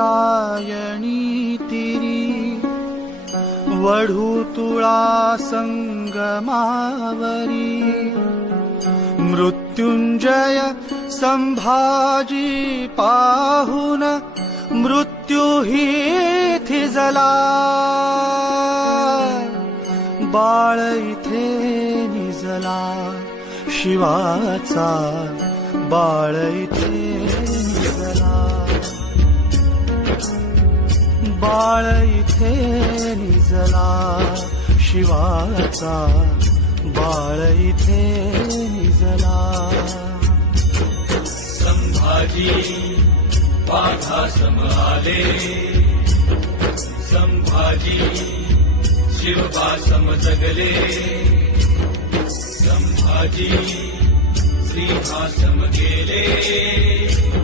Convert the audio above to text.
इंद्रायणी तिरी वढू तुळा संगमावरी मृत्युंजय संभाजी पाहुन मृत्यू ही थिजला बाळ इथे निजला शिवाचा बाळ इथे निजला बाळ इथे निजला शिवाचा बाळ इथे निजला संभाजी वाघासम आले संभाजी शिवबासम जगले संभाजी श्रीहासम गेले